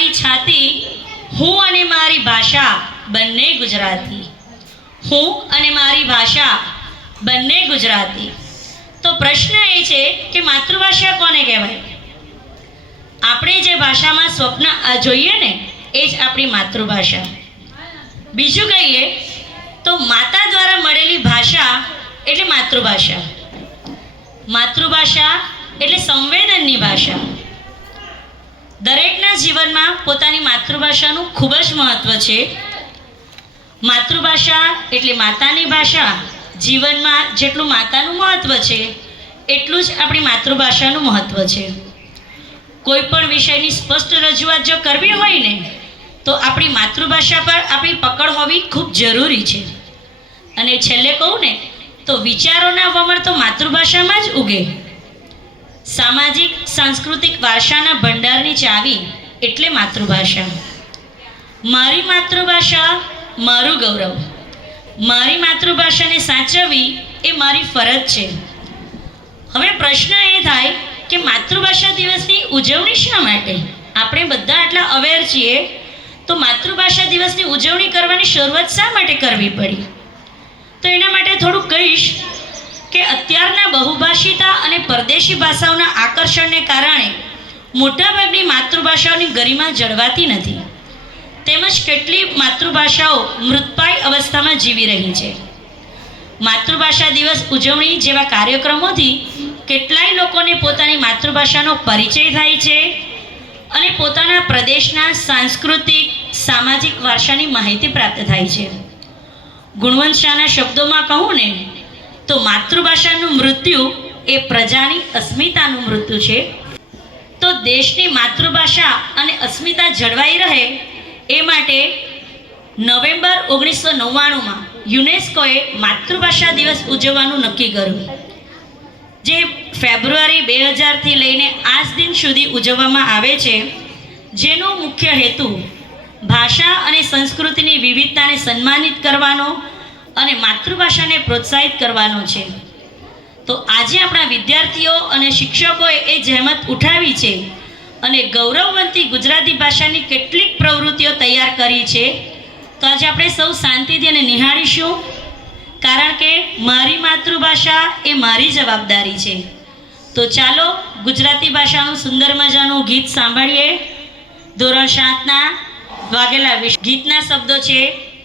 મારી છાતી, હું અને મારી ભાષા બંને ગુજરાતી. હું અને મારી ભાષા બંને ગુજરાતી. તો પ્રશ્ન એ છે કે માતૃભાષા કોને કહેવાય? આપણે જે ભાષામાં સ્વપ્ન જોઈએ ને એ જ આપણી માતૃભાષા. બીજું કહીએ તો માતા દ્વારા મળેલી ભાષા એટલે માતૃભાષા. માતૃભાષા એટલે સંવેદનની ભાષા. દરેકના જીવનમાં પોતાની માતૃભાષાનું ખૂબ જ મહત્ત્વ છે. માતૃભાષા એટલે માતાની ભાષા. જીવનમાં જેટલું માતાનું મહત્ત્વ છે એટલું જ આપણી માતૃભાષાનું મહત્ત્વ છે. કોઈ પણ વિષયની સ્પષ્ટ રજૂઆત જો કરવી હોય ને તો આપણી માતૃભાષા પર આપણી પકડ હોવી ખૂબ જરૂરી છે. અને છેલ્લે કહું ને તો વિચારોના વમળ તો માતૃભાષામાં જ ઉગે. સામાજિક સાંસ્કૃતિક વારસાના ભંડારની ચાવી એટલે માતૃભાષા. મારી માતૃભાષા મારું ગૌરવ. મારી માતૃભાષાને સાચવવી એ મારી ફરજ છે. હવે પ્રશ્ન એ થાય કે માતૃભાષા દિવસની ઉજવણી શા માટે? આપણે બધા આટલા અવેર છીએ તો માતૃભાષા દિવસની ઉજવણી કરવાની શરૂઆત શા માટે કરવી પડી? તો એના માટે થોડું કહીશ કે અત્યારના બહુભાષિતા અને પરદેશી ભાષાઓના આકર્ષણને કારણે મોટાભાગની માતૃભાષાઓની ગરિમા જળવાતી નથી. તેમજ કેટલી માતૃભાષાઓ મૃતપાય અવસ્થામાં જીવી રહી છે. માતૃભાષા દિવસ ઉજવણી જેવા કાર્યક્રમોથી કેટલાય લોકોને પોતાની માતૃભાષાનો પરિચય થાય છે અને પોતાના પ્રદેશના સાંસ્કૃતિક સામાજિક વારસાની માહિતી પ્રાપ્ત થાય છે. ગુણવંત શાહના શબ્દોમાં કહું ને તો માતૃભાષાનું મૃત્યુ એ પ્રજાની અસ્મિતાનું મૃત્યુ છે. તો દેશની માતૃભાષા અને અસ્મિતા જળવાઈ રહે એ માટે નવેમ્બર 1999માં યુનેસ્કોએ માતૃભાષા દિવસ ઉજવવાનું નક્કી કર્યું, જે ફેબ્રુઆરી 2000થી લઈને આજ દિન સુધી ઉજવવામાં આવે છે. જેનો મુખ્ય હેતુ ભાષા અને સંસ્કૃતિની વિવિધતાને સન્માનિત કરવાનો અને માતૃભાષાને પ્રોત્સાહિત કરવાનો છે. તો આજે આપણા વિદ્યાર્થીઓ અને શિક્ષકોએ એ જહેમત ઉઠાવી છે અને ગૌરવવંતી ગુજરાતી ભાષાની કેટલીક પ્રવૃત્તિઓ તૈયાર કરી છે. તો આજે આપણે સૌ શાંતિથી અને નિહાળીશું, કારણ કે મારી માતૃભાષા એ મારી જવાબદારી છે. તો ચાલો ગુજરાતી ભાષાનું સુંદર મજાનું ગીત સાંભળીએ. ધોરણ 7ના વાગેલા ગીતના શબ્દો છે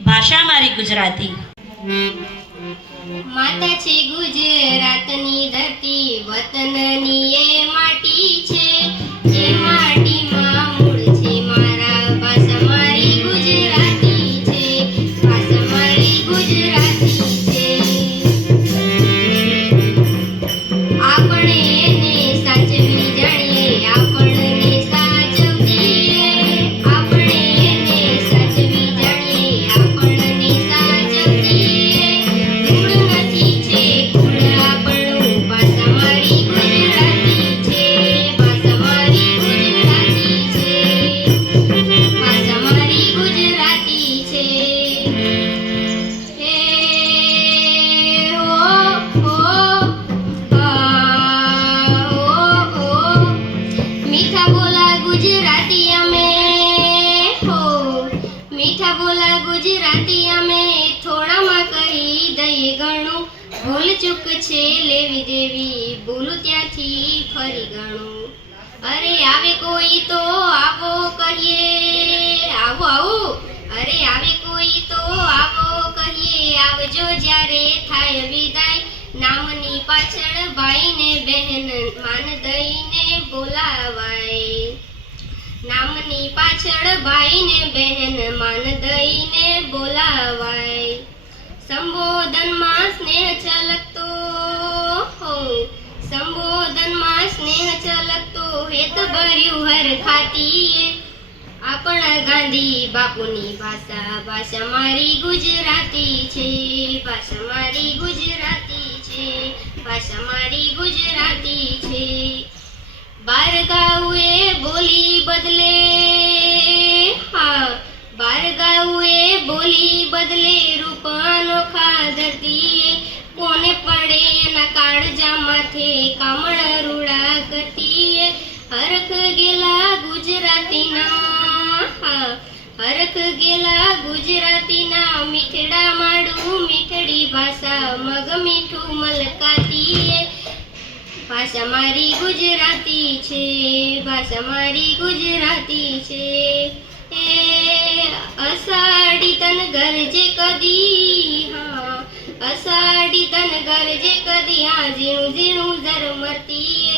ભાષા મારી ગુજરાતી. માતા છે ગુજરાતની ધરતી, વતનની એ માટી છે. એ માટીમાં મૂળ છે મારા, ભાષા મારી ગુજરાતી છે. ભાષા મારી ગુજરાતી છે. આપણે એને સાચવી જાણીએ, આપણને સાચવતીએ. આપણે એને સાચવી જાણીએ, આપણને સાચવતીએ. મૂળ નથી છે કુળ આપણું, ભાષા મારી ગુજરાતી છે. ભાષા મારી ગુજરાતી છે. ભાષા મારી ગુજરાતી છે. હે હો હો હો મીઠા બોલા ગુજરાતી અમે. હો મીઠા બોલા ગુજરાતી અમે, થોડામાં કહી દઈએ ઘણું. ભૂલ ચૂક છે લેવી દેવી, બોલું ત્યાંથી ફરી ગણું. અરે આવે કોઈ તો આવો કહીએ, આવો આવો. અરે આવે કોઈ તો આવો કહીએ, આવજો જ્યારે થાય વિદાય. નામની પાછળ ભાઈને બહેન માન દઈને બોલાવાય. નામની પાછળ ભાઈને બહેન માન દઈને બોલાવાય. સંબોધનમાં સ્નેહ છલકતો હો, સંબોધનમાં સ્નેહ છલકતો, હેત ભર્યું હર ખાતીએ. આપણા ગાંધી બાપુની ભાષા, ભાષા મારી ગુજરાતી છે. ભાષા મારી ગુજરાતી છે. ભાષા મારી ગુજરાતી છે. બાર ગાઉએ બોલી બદલે, હા બાર ગાઉએ બોલી બદલે, રૂપ અનોખા ધરતીએ. કોને પડે એના કાળજા માથે, કામળ રૂડા કરતીએ. હરખ ગેલા ગુજરાતીના હા હરખ ગેલા ગુજરાતીના મીઠડા માડું મીઠડી ભાષા મગ મીઠું મલકાતી ભાષા મારી ગુજરાતી છે ભાષા મારી ગુજરાતી છે એ અષાઢી તન ગરજે કદી હા અષાઢી તન ગરજે કદી આ ઝીણું ઝીણું ઝરમરતી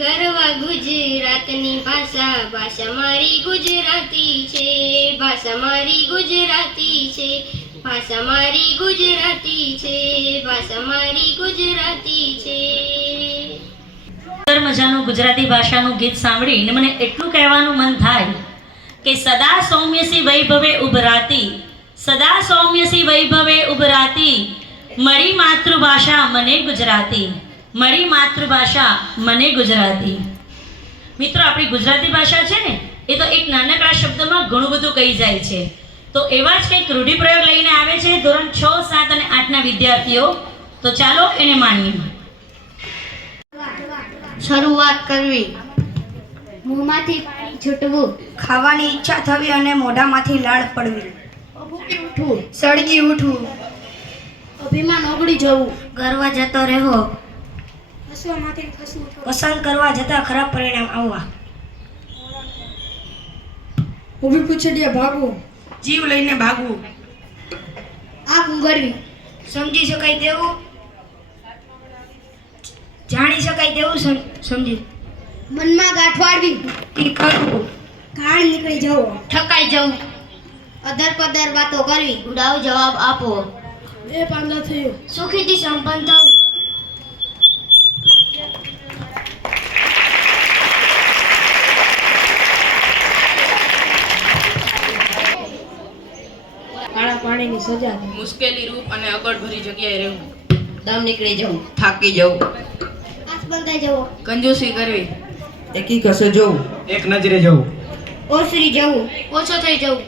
ગરવા ગુજરાતની ભાષા ભાષા મારી ગુજરાતી છે ભાષા મારી ગુજરાતી છે ભાષા મારી ગુજરાતી છે ભાષા મારી ગુજરાતી છે સુંદર મજાનું ગુજરાતી ભાષાનું ગીત સાંભળીને મને એટલું કહેવાનું મન થાય કે સદા સૌમ્યસી વૈભવે ઉભરાતી સદા સૌમ્યસી વૈભવે ઉભરાતી મળી માતૃભાષા મને ગુજરાતી મળી માતૃભાષા મને ગુજરાતી. મિત્રો આપણી ગુજરાતી ભાષા છે ને એ તો એક નાનકડા શબ્દમાં ઘણું બધું કહી જાય છે. તો એવા જ કંઈક રૂઢિપ્રયોગ લઈને આવે છે ધોરણ 6, 7 અને 8ના વિદ્યાર્થીઓ. તો ચાલો એને માણીએ. શરૂઆત કરવી, મોંમાંથી પાણી છૂટવું, ખાવાની ઈચ્છા થવી અને મોઢામાંથી લાળ પડવી, ઉઠવું, સળગી ઉઠવું, અભિમાન ઓગળી જવું, ગર્વ જતો રહેવો, હસવામાંથી ખસવું થવું, પસંદ કરવા જતાં ખરાબ પરિણામ આવવા, ઊભી પૂછડીએ ભાગવું, જીવ લઈને ભાગવું, આંખ ઉઘાડવી, સમજી શકાય તેવું જાણી શકાય તેવું સમજી મનમાં ગાંઠ વાળવી, ઈ કરવું, ઘાણ નીકળી જવો, ઠકાઈ જવું, અધર પદર વાતો કરવી, ઉડાવ જવાબ આપો, બે પાંદા થયું, સુખીથી સંપન્ન થવું. કાળા પાણીની સજા, મુશ્કેલી રૂપ અને અગડભરી જગ્યાએ રહેવું, દમ નીકળી જવું, થાકી જવું, આંખ બંધાઈ જવો, કંજૂસી કરવી, એકી કસે જવું, એક નજરે જવું, ઓસરી જવું, ઓછો થઈ જવું,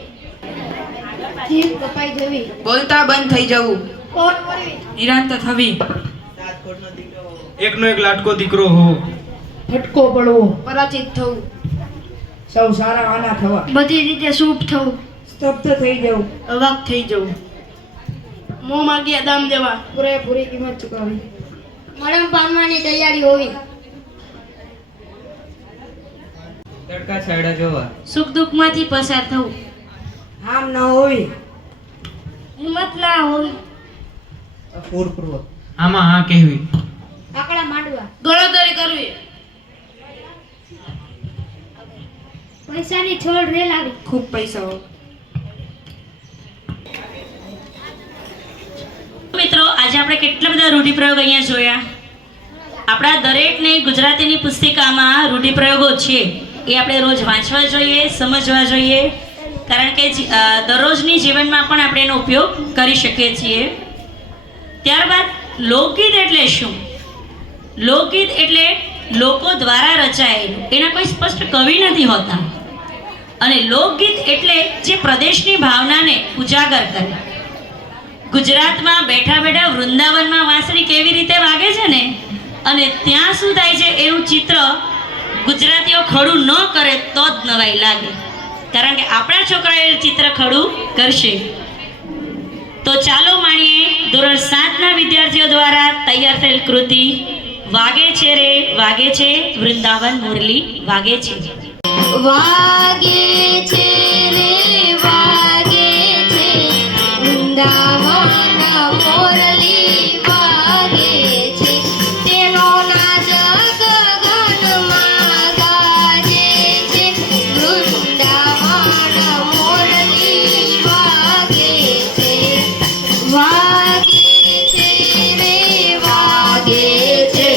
જીભ કપાઈ જવી, બોલતા બંધ થઈ જવું, કોટ કરવી, નિરાંત થવી, એકનો એક લાટકો દીકરો હોવો, ફટકો પડવો, પરાજિત થવું, સૌ સારા આના થવા, બધી રીતે શુભ થવું, સ્તબ્ધ થઈ જવું, અવાક થઈ જવું, મોં માગ્યા દામ દેવા, પૂરેપૂરી કિંમત ચૂકવવી, મરણ પામવાની તૈયારી હોવી, તડકા છાયડા જોવા, સુખ દુઃખમાંથી પસાર થવું, આમ ન હોવી, હિંમત ના હોવી, અફૂરપૂર્વક, આમાં હા કહેવી, આકડા માંડવા, ગણતરી કરવી, પૈસાની છોડ રેલાવી, ખૂબ પૈસા હોય. મિત્રો આજે આપણે કેટલા બધા રૂઢિપ્રયોગ અહીંયા જોયા. આપણા દરેકને ગુજરાતીની પુસ્તિકામાં રૂઢિપ્રયોગો છે એ આપણે રોજ વાંચવા જોઈએ, સમજવા જોઈએ, કારણ કે દરરોજની જીવનમાં પણ આપણે એનો ઉપયોગ કરી શકીએ છીએ. ત્યારબાદ લોકગીત એટલે શું? લોકગીત એટલે લોકો દ્વારા રચાયેલું, એના કોઈ સ્પષ્ટ કવિ નથી હોતા. અને લોકગીત એટલે જે પ્રદેશની ભાવનાને ઉજાગર કરે. ગુજરાતમાં બેઠા બેઠા વૃંદાવનમાં વાંસળી કેવી રીતે વાગે છે ને, અને ત્યાં શું થાય છે એનું ચિત્ર ગુજરાતીઓ ખડું ન કરે તો જ નવાઈ લાગે, કારણ કે આપણા છોકરાઓ એ ચિત્ર ખડું કરશે. તો ચાલો માણીએ ધોરણ 7ના વિદ્યાર્થીઓ દ્વારા તૈયાર થયેલ કૃતિ વાગે છે રે વાગે છે વૃંદાવન મુરલી વાગે છે. વાગે છે રે વાગે છે વૃંદાવન મોરલી વાગે છે, તેનો નાદ ગગનમાં ગાજે છે, વૃંદાવન મોરલી વાગે છે. વાગે છે રે વાગે છે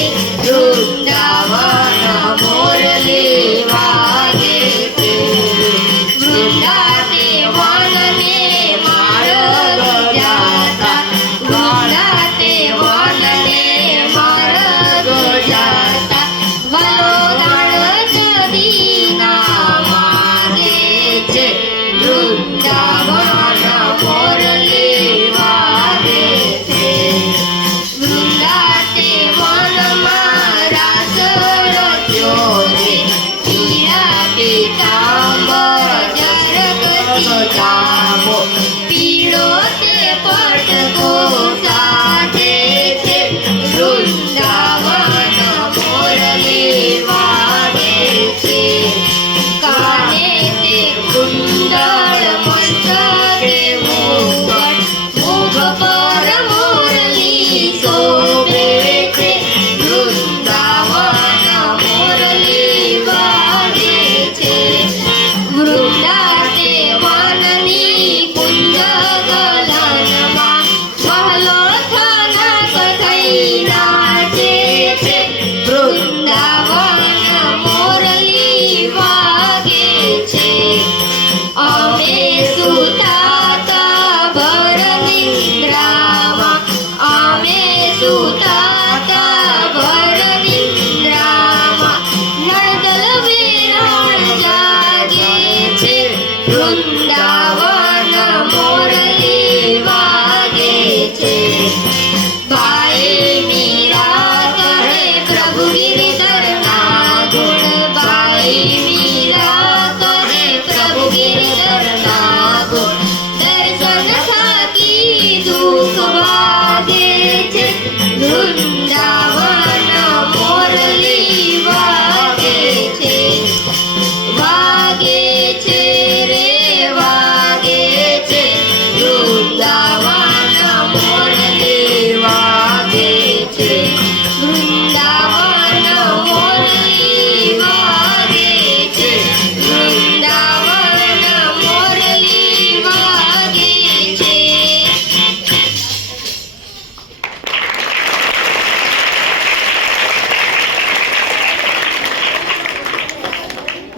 વૃંદાવન મોરલી વાગે છે, વૃંદાવન વનને માર્ગ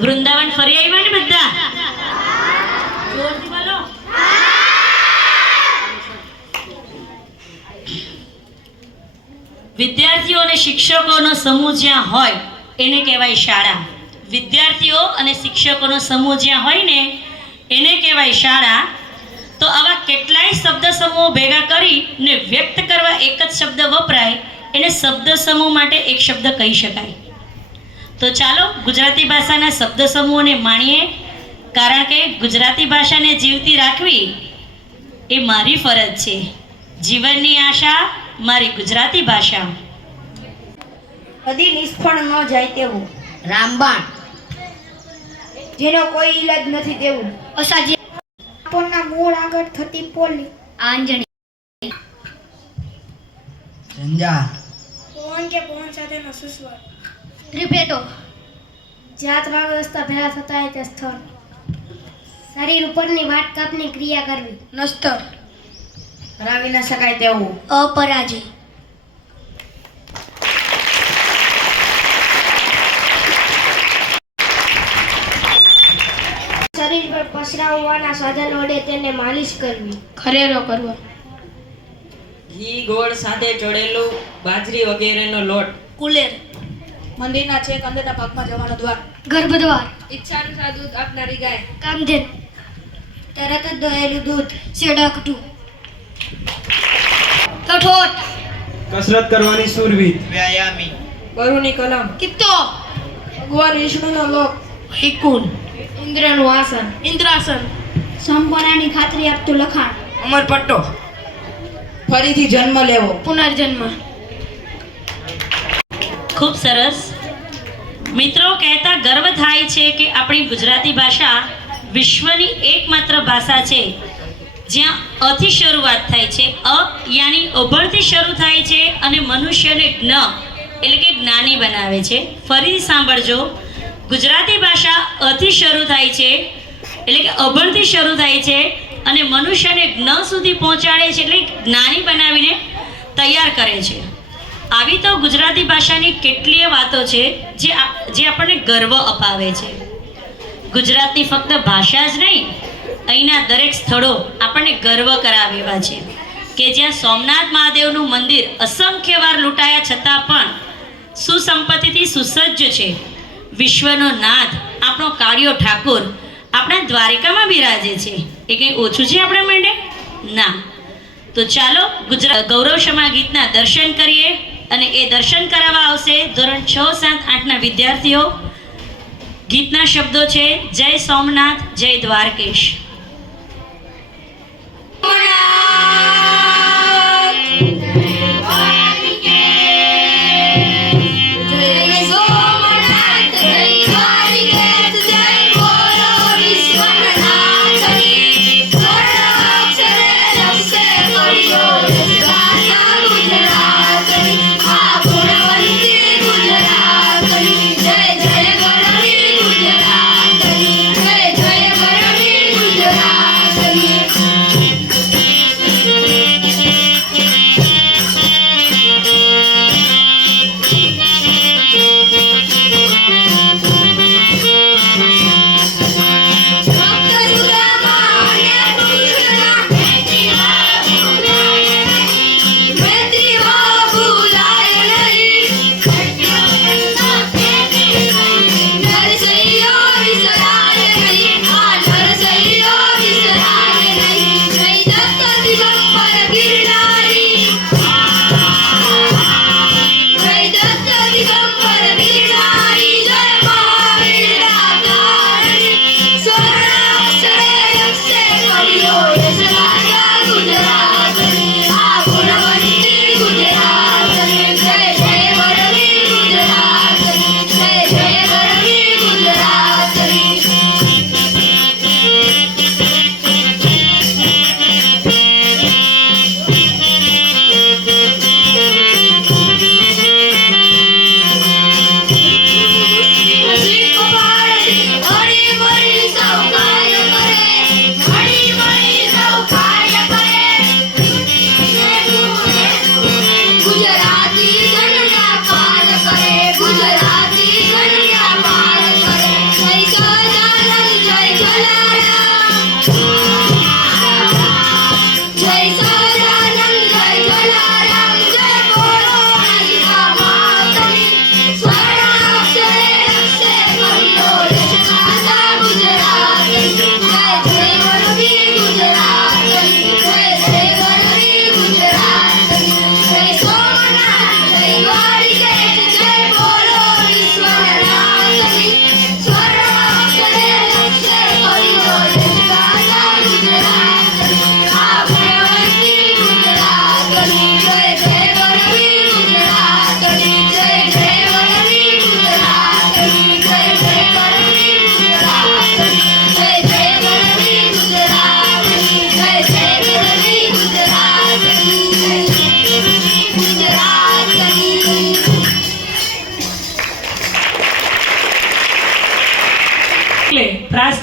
વૃંદાવન ફરી આવ્યા ને બધા? જોરથી બોલો. વિદ્યાર્થીઓ અને શિક્ષકોનો સમૂહ જ્યાં હોય એને કહેવાય શાળા. વિદ્યાર્થીઓ અને શિક્ષકોનો સમૂહ જ્યાં હોય ને એને કહેવાય શાળા. તો આવા કેટલાય શબ્દ સમૂહો ભેગા કરીને વ્યક્ત કરવા એક જ શબ્દ વપરાય એને શબ્દ સમૂહ માટે એક શબ્દ કહી શકાય. તો ચાલો ગુજરાતી ભાષાના શબ્દ સમૂહોને માણીએ, કારણ કે ગુજરાતી ભાષાને જીવતી રાખવી એ મારી ફરજ છે. જીવનની આશા મારી ગુજરાતી ભાષા. કદી નિષ્ફળ ન જાય તેવું. રામબાણ. જેનો કોઈ ઈલાજ નથી તેવું. અસાજી. આપણના મૂળ આગળ થતી પોલી. આંજણી. જંજાર. પવન કે પવન સાથેનો સુસ્વર. ત્રિભેટો. જાત ભાગ રસ્તા ભેગા થતા હોય તે સ્થળ. શરીર ઉપરની વાટ કાપની ક્રિયા કરવી. નસ્તર. હરાવી ન શકાય તેવું. અપરાજય. શરીર પર પસરાવવાના સાધન વડે તેને માલિશ કરવી. ખરેરો કરવા. ઘી ગોળ સાથે ચડેલું બાજરી વગેરેનો લોટ. કુલેર. મંદિરના છેક અંદરના ભાગમાં જવાનો દ્વાર. ગર્ભદ્વાર. ઈચ્છાનુસાર દૂધ આપનારી ગાય. કામધેન. તરત જ દોહેલું દૂધ. સેડકટું. કઠોટ. કસરત કરવાની સુરવીર. વ્યાયામી. બરુની કલમ. કિત્તો. ભગવાન વિષ્ણુનો લોક. હિકુન. ઇન્દ્રનું આસન. ઇન્દ્રાસન. સંપન્નાની ખાતરી આપતું લખાણ. અમરપટ્ટો. ફરીથી જન્મ લેવો. પુનર્જન્મ. ખૂબ સરસ. મિત્રો, કહેતા ગર્વ થાય છે કે આપણી ગુજરાતી ભાષા વિશ્વની એકમાત્ર ભાષા છે જ્યાં અથી શરૂઆત થાય છે. અ યાની અભણથી શરૂ થાય છે અને મનુષ્યને જ્ઞ એટલે કે જ્ઞાની બનાવે છે. ફરીથી સાંભળજો, ગુજરાતી ભાષા અથી શરૂ થાય છે એટલે કે અભણથી શરૂ થાય છે અને મનુષ્યને જ્ઞ સુધી પહોંચાડે છે એટલે જ્ઞાની બનાવીને તૈયાર કરે છે. આવી તો ગુજરાતી ભાષાની કેટલીય વાતો છે જે આપણને ગર્વ અપાવે છે. ગુજરાતની ફક્ત ભાષા જ નહીં, અહીંના દરેક સ્થળો આપણને ગર્વ કરાવે એવા છે કે જ્યાં સોમનાથ મહાદેવનું મંદિર અસંખ્ય વાર લૂંટાયા છતાં પણ સુસંપત્તિથી સુસજ્જ છે. વિશ્વનો નાથ આપણો કાળિયો ઠાકોર આપણા દ્વારિકામાં બિરાજે છે. એ કંઈ ઓછું છે આપણા માટે? ના. તો ચાલો ગુજરાત ગૌરવક્ષમા ગીતના દર્શન કરીએ અને એ દર્શન કરાવવા આવશે ધોરણ 6, 7, 8ના વિદ્યાર્થીઓ. ગીતના શબ્દો છે જય સોમનાથ જય દ્વારકેશ. જય જય ગરવી ગુજરાત, જય જય ગરવી ગુજરાત.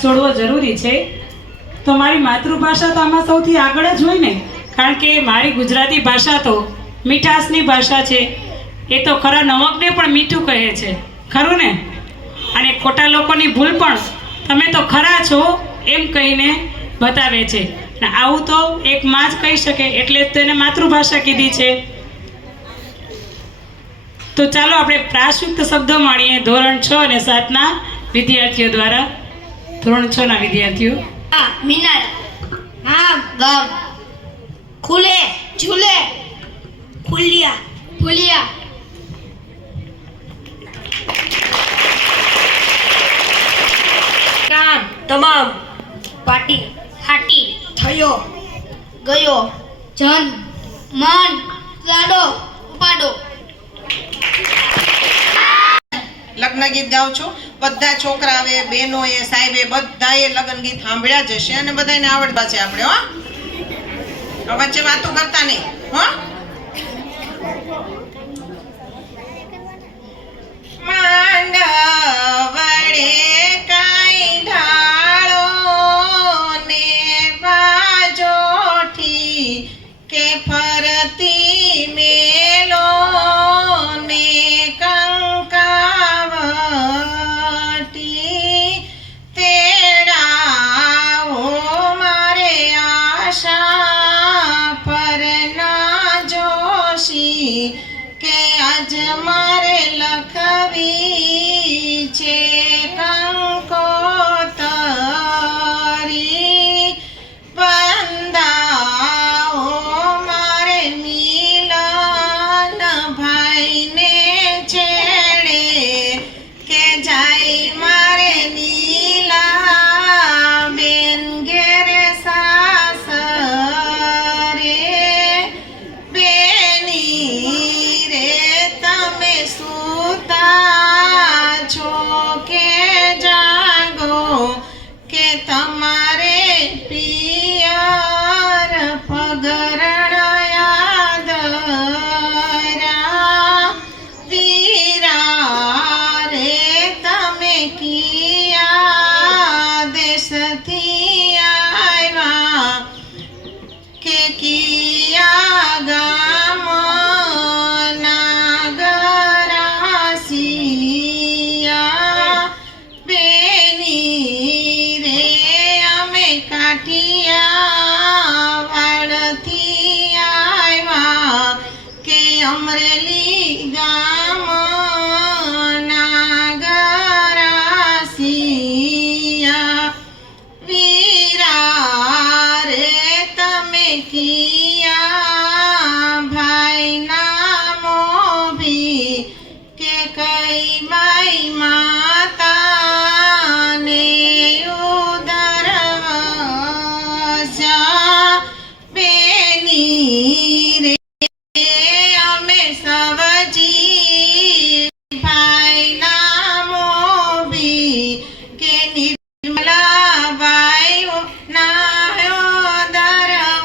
જોડવો જરૂરી છે. તો મારી માતૃભાષા તો આમાં સૌથી આગળ જ હોય ને, કારણ કે મારી ગુજરાતી ભાષા તો મીઠાશની ભાષા છે. એ તો ખરા નમકને પણ મીઠું કહે છે, ખરું ને? અને ખોટા લોકોની ભૂલ પણ તમે તો ખરા છો એમ કહીને બતાવે છે. અને આવું તો એક માં જ કહી શકે, એટલે જ તો એને માતૃભાષા કીધી છે. તો ચાલો આપણે પ્રાસયુક્ત શબ્દો માણીએ ધોરણ 6 અને 7ના વિદ્યાર્થીઓ દ્વારા. ધોરણ 6 ના વિદ્યાર્થીઓ. મિનાર, આમ, ગામ, ખુલે, ઝૂલે, ખુલિયા, ફુલિયા, કામ, તમામ, પાટી, હાટી, થયો, ગયો, જન, મન, લાડો, ઉપાડો. લગ્ન ગીત ગાઉં છું. બધા છોકરાએ બહેનોએ સાહેબે બધાએ લગ્ન ગીત સાંભળ્યા જ હશે અને બધાને આવડતા છે. આપણે વચ્ચે વાતો કરતા નહીં હો. માંડવડે કાંઈ ઢાળો ને બાજોઠી કે ફરતી મેલો ને કંકાવટી તેડાવો મારે આશા પર ના જોશી કે આજ મારે લખવી છે કંકોતરી. બંધાઓ મારે મિલન ભાઈને છેડે કે જાય મારે નીલા બેન ઘેરે સાસરે. બેની રે તમે સૂતા છો કે જાગો કે તમારે પિયર પગરણ યાદ વીરા રે તમે કિયા દેશથી આવ્યા કે કિયા ગામ નાગરાસિયા. બેની રે અમે કાઠિયાવાડથી આવ્યા કે અમરેલી ગામ નાગરાસિયા. વીરા રે તમે કિયા ભાઈ નામો ભી કે કઈ બાઈ માતાને ઉદરવજા. બેની રે અમે સવજી ભાઈ નામો ભી કે નિર્મલાબાઈ નાયો દરવજા.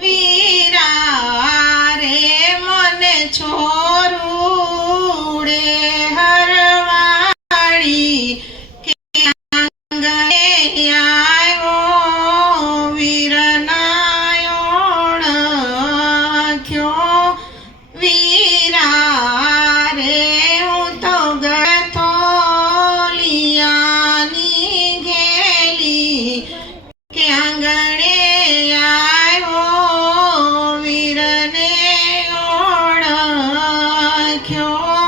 વીરા રે મને છોરુડે હરવાડી કે આંગણે આવ્યો વીરનાયો ઓળખ્યો. વીરા રે હું તો ગથોલિયાની ઘેલી કે આંગણે આવ્યો વીરને ઓળખ્યો.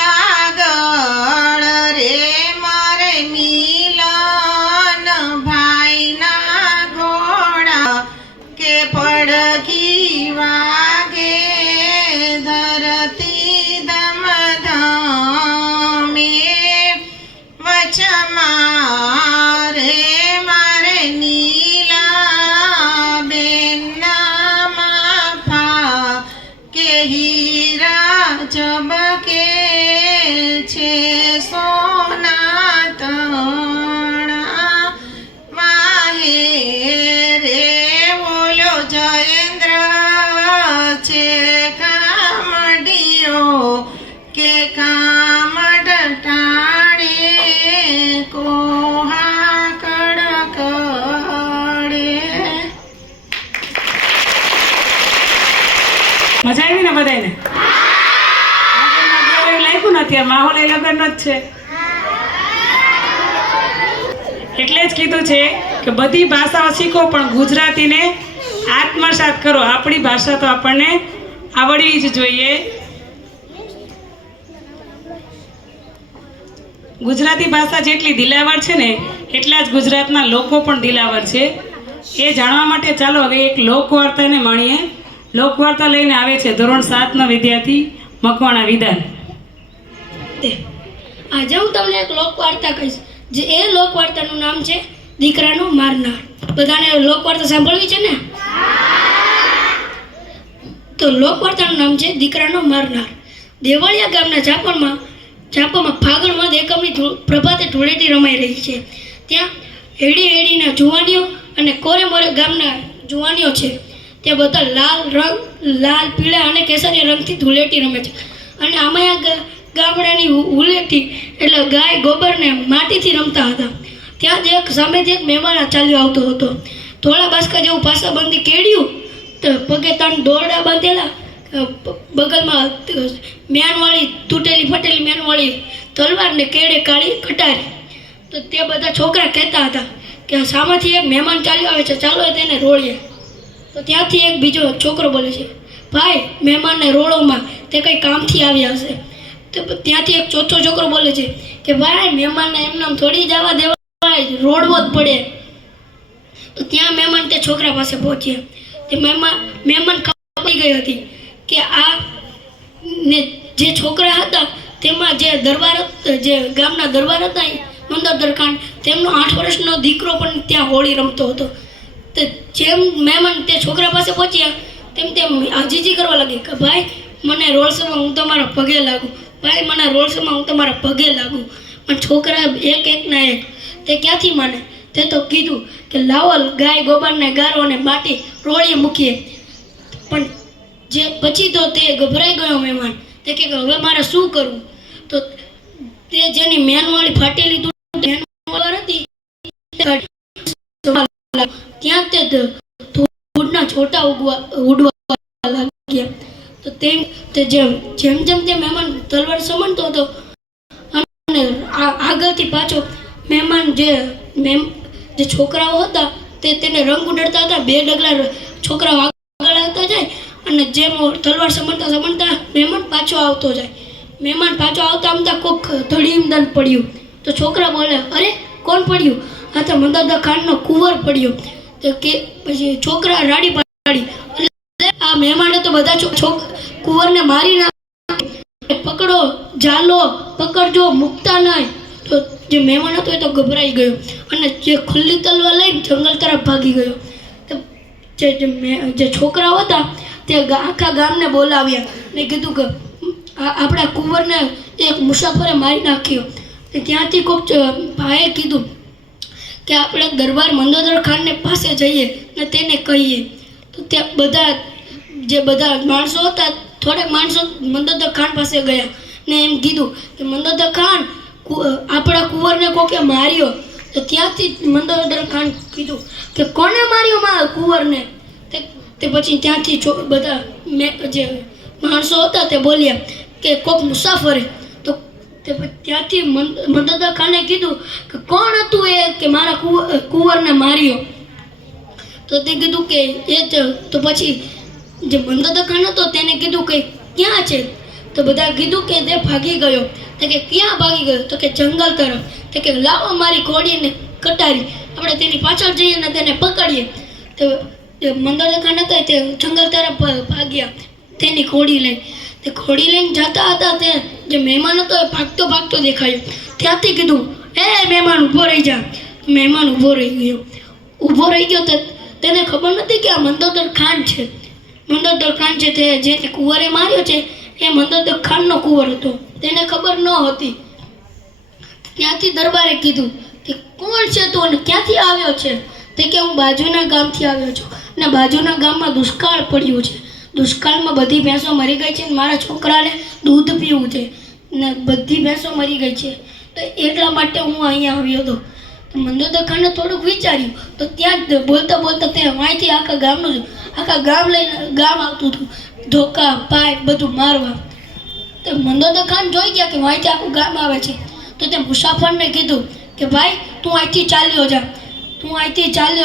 આગળ રે મારે મિલન ભાઈના ઘોડા કે પડઘી વાગે ધરતી ધમધમે. વચમાં રે મારે નીલા બેનના માફા કે હીરા ચમકે છે સોના તણા. વાહે રે બોલો જયેન્દ્ર છે કામડીઓ કે કામડ ટાણે મજા આવી ને બધાને? લગ્નમાં ગયા એવું લાગ્યું ને? અત્યારે માહોલ એ લગ્નનો જ છે. એટલે જ કીધું છે કે બધી ભાષાઓ શીખો પણ ગુજરાતીને આત્મસાત કરો. આપણી ભાષા તો આપણને આવડવી જ જોઈએ. ગુજરાતી ભાષા જેટલી દિલાવર છે ને એટલા જ ગુજરાતના લોકો પણ દિલાવર છે. એ જાણવા માટે ચાલો હવે એક લોકવાર્તાને માણીએ. લોકવાર્તા લઈને આવે છે ધોરણ 7નો વિદ્યાર્થી મકવાણા વિધાન. આજે હું તમને એક લોકવાર્તા કહીશ. જે એ લોકવાર્તાનું નામ છે દીકરાનો મારનાર. બધાને લોકવાર્તા સાંભળવી છે ને? તો લોકવાર્તાનું નામ છે દીકરાનો મારનાર. દેવળિયા ગામના જાપામાં ફાગણ મધ એકમની પ્રભાતે ધૂળેટી રમાઈ રહી છે. ત્યાં હેડીના જુવાનીઓ અને કોરે મોરે ગામના જુવાનીઓ છે. ત્યાં બધા લાલ પીળા અને કેસરિયા રંગથી ધૂળેટી રમે છે. અને આમાં ગામડાની ઉલેટી એટલે ગાય ગોબરને માટીથી રમતા હતા. ત્યાં જ સામેથી એક મહેમાન ચાલ્યો આવતો હતો. ધોળા બાસકા જેવું પાસાબંધી કેળ્યું, તો પગે 3 દોરડા બાંધેલા, બગલમાં મેનવાળી તૂટેલી ફટેલી મેનવાળી તલવાર ને કેડે કાળી કટારી. તો તે બધા છોકરા કહેતા હતા કે સામેથી એક મહેમાન ચાલ્યો આવે છે, ચાલો તેને રોળીએ. તો ત્યાંથી એક બીજો છોકરો બોલે છે, ભાઈ મહેમાનને રોળોમાં, તે કંઈ કામથી આવ્યા હશે. તો ત્યાંથી એક ચોથો છોકરો બોલે છે કે ભાઈ મહેમાનને એમને થોડી જવા દેવાય, રોડવો જ પડે. તો ત્યાં મહેમાન તે છોકરા પાસે પહોંચ્યા. તે મહેમાન ખબર પડી ગઈ હતી કે આ ને જે છોકરા હતા તેમાં જે ગામના દરબાર હતા મંદોદર ખાન, તેમનો 8 વર્ષનો દીકરો પણ ત્યાં હોળી રમતો હતો. તો જેમ મહેમાન તે છોકરા પાસે પહોંચ્યા તેમ આજીજી કરવા લાગી કે ભાઈ મને રોળસોમાં હું તમારા પગે લાગુ, ભાઈ મને રોળસોમાં હું તમારા પગે લાગુ. પણ છોકરા એકના એક તે ક્યાંથી માને? તે તો કીધું કે લાવો ગાય ગોબરને ગારો અને માટી રોળીએ મૂકીએ. પણ જે પછી તો તે ગભરાઈ ગયો મહેમાન. તે કે હવે મારે શું કરવું? તો તે જેની મેનવાળી ફાટેલી હતી ત્યાં તે ધૂળના છોટા ઉડવા લાગ્યા. તો જેમ તે મહેમાન તલવાર સમજતો હતો અને આગળથી પાછો મહેમાન જે છોકરાઓ હતા તેને રંગ ઉડાડતા હતા. 2 ડગલા છોકરાઓ આગળ આવતા જાય અને જેમ તલવાર સમજતા મહેમાન પાછો આવતો જાય. મહેમાન પાછો આવતા કોક ધડીમ દન પડ્યું. તો છોકરા બોલે, અરે કોણ પડ્યું? આ તો મંદોદર ખાનનો કુંવર પડ્યો. તો કે પછી છોકરા રાડી પાડી, આ મહેમાને તો બધા કુંવરને મારી નાખ્યો, પકડો, જાલો પકડજો, મુકતા નહીં. તો જે મહેમાન હતો એ તો ગભરાઈ ગયો અને જે ખુલ્લી તલવાર લઈને જંગલ તરફ ભાગી ગયો. જે છોકરાઓ હતા તે આખા ગામને બોલાવ્યા ને કીધું કે આપણા કુંવરને એક મુસાફરે મારી નાખ્યો. ત્યાંથી કોઈક ભાઈએ કીધું કે આપણે દરબાર મંદોદર ખાનને પાસે જઈએ ને તેને કહીએ. તો ત્યાં બધા માણસો હતા, થોડાક માણસો મંદોદર ખાન પાસે ગયા ને એમ કીધું કે મંદોદર ખાન આપણા કુંવરને કોકે માર્યો. તો ત્યાંથી મંદોદર ખાન કીધું કે કોને માર્યો મારા કુંવરને? તે પછી ત્યાંથી બધા જે માણસો હતા તે બોલ્યા કે કોક મુસાફરે. તો ત્યાંથી મંદોદર ખાને કીધું કે કોણ હતું એ કે મારા કુંવરને માર્યો? તો તે કીધું કે તો પછી જે મંદોદર ખાન હતો તેને કીધું કે ક્યાં છે? તો બધા કીધું કે તે ભાગી ગયો. તો કે ક્યાં ભાગી ગયો? તો કે જંગલ તરફ. તો કે લાવો મારી ઘોડીને કટારી, આપણે તેની પાછળ જઈએ ને તેને પકડીએ. તો મંદોદર ખાન હતા તે જંગલ તરફ ભાગ્યા તેની ઘોડી લઈને. તે ઘોડી લઈને જતા હતા તે જે મહેમાન હતો એ ભાગતો દેખાયો. ત્યાંથી કીધું, એ મહેમાન ઊભો રહી જા. મહેમાન ઊભો રહી ગયો. તો તેને ખબર નથી કે આ મંદોદર ખાન છે. મંદોદર ખાન છે તે જે કુંવરે માર્યો છે એ મંદોદર ખાનનો કુંવર હતો, તેને ખબર ન હતી. ત્યાંથી દરબારે કીધું કે કોણ છે તું અને ક્યાંથી આવ્યો છે? તે કે હું બાજુના ગામથી આવ્યો છું ને બાજુના ગામમાં દુષ્કાળ પડ્યું છે. દુષ્કાળમાં બધી ભેંસો મરી ગઈ છે ને મારા છોકરાને દૂધ પીવું છે ને બધી ભેંસો મરી ગઈ છે. તો એટલા માટે હું અહીંયા આવ્યો હતો. તો મંદોદર ખાને થોડુંક વિચાર્યું તો ત્યાં જ બોલતા બોલતા તે અહીંથી આખા ગામ લઈને ગામ આવતું હતું, ધોકા પાઇપ બધું મારવા. તો મંદોદર ખાન જોઈ ગયા કે અહીંથી આખું ગામ આવે છે, તો તે મુસાફરને કીધું કે ભાઈ તું અહીંથી ચાલ્યો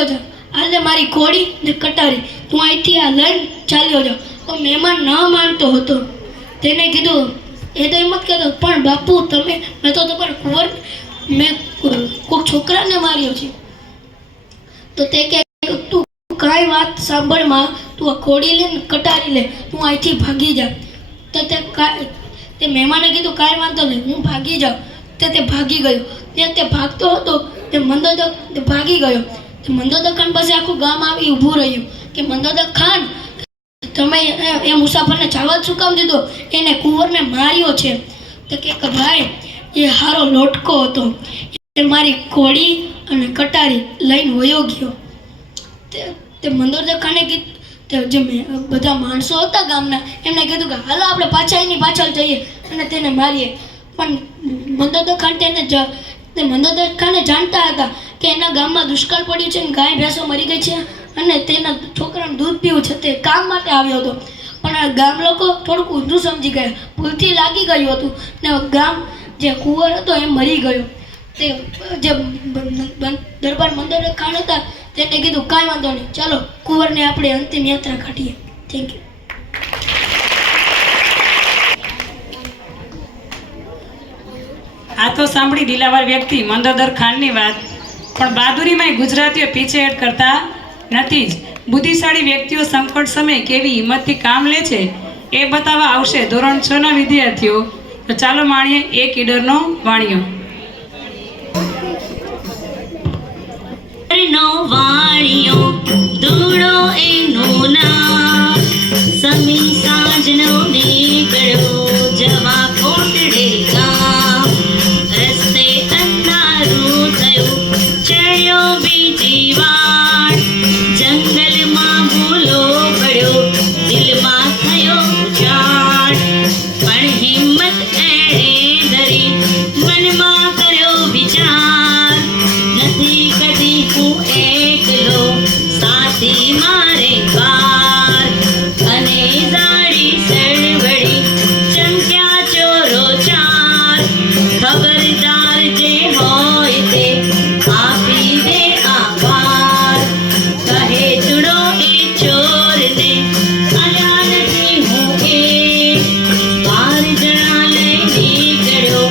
જા, હાલે મારી ઘોડી ને કટારી, તું અહીંથી આ લઈને ચાલ્યો જા. તો મહેમાન ન માનતો હતો. તેને કીધું, એ તો એમ જ કહેતો, પણ બાપુ મેં તો તમારા કુંવર મેં કોઈક છોકરાને માર્યો છે. તો તે કહે, તું કાંઈ વાત સાંભળમાં, તું આ ઘોડી લે ને કટારી લે, તું અહીંથી ભાગી જા. તો તે મહેમાને કીધું, કાંઈ વાંધો નહીં, હું ભાગી જાઉં. તે ભાગી ગયો. ત્યાં તે ભાગતો હતો, તે મંદોદર ભાગી ગયો. મંદોદર ખાન પાસે આખું ગામ આવી ઊભું રહ્યું કે મંદોદર ખાન, તમે એ મુસાફરને જવા જ શું કામ દીધો? એને કુંવરને માર્યો છે. તો કે ભાઈ, એ હારો લોટકો હતો, એ મારી ઘોડી અને કટારી લઈને વયો ગયો. તે મંદોદર ખાને કીધું, જે બધા માણસો હતા ગામના, એમને કીધું કે હાલો આપણે પાછા એની પાછળ જઈએ અને તેને મારીએ. પણ મંદોદર ખાને જાણતા હતા કે એના ગામમાં દુષ્કાળ પડ્યું છે અને ગાય ભેંસો મરી ગઈ છે અને તેના છોકરાને દૂધ પીવું છે. તે કામ માટે આવ્યો હતો, પણ આ ગામ લોકો થોડુંક ઊંધું સમજી ગયા, ભૂલથી લાગી ગયું હતું ને ગામ જે કુંવર હતો એ મરી ગયો. તે જે દરબાર મંદોદર ખાન હતા તેને કીધું, કાંઈ વાંધો નહીં, ચાલો કુંવરને આપણે અંતિમ યાત્રા કાઢીએ. Thank you. આ તો સાંભળી દિલાવર વ્યક્તિ મંદોદર ખાનની વાત, પણ બહાદુરીમાં ગુજરાતીઓ પીછેહટ કરતા નથી જ. બુદ્ધિશાળી વ્યક્તિઓ સંકટ સમયે કેવી હિંમતથી કામ લે છે એ બતાવવા આવશે ધોરણ 6 ના વિદ્યાર્થીઓ. તો ચાલો માણીએ એક ઈડરનો વાણિયો. નો વાણિયો દૂડો એનું નામ, સમી સાંજનો નીકળ્યો જવા કોટડે ગામ. રસ્તે અંધારું થયું ચડ્યો બીજી વાર, જંગલમાં ભૂલો પડ્યો દિલમાં થયો ઉજાડ. પણ હિંમત એણે ધરી મનમાં કર્યો વિચાર, નથી કદી હું એકલો સાથી મારે વાર. અને જાડી સળવળી ચમક્યા ચોરો ચાર, ખબરદાર જે હોય તે આપી દે આભાર. કહે ચૂડો એ ચોરને અલ્યા નથી હું એ, 12 જણા લઈ નીકળ્યો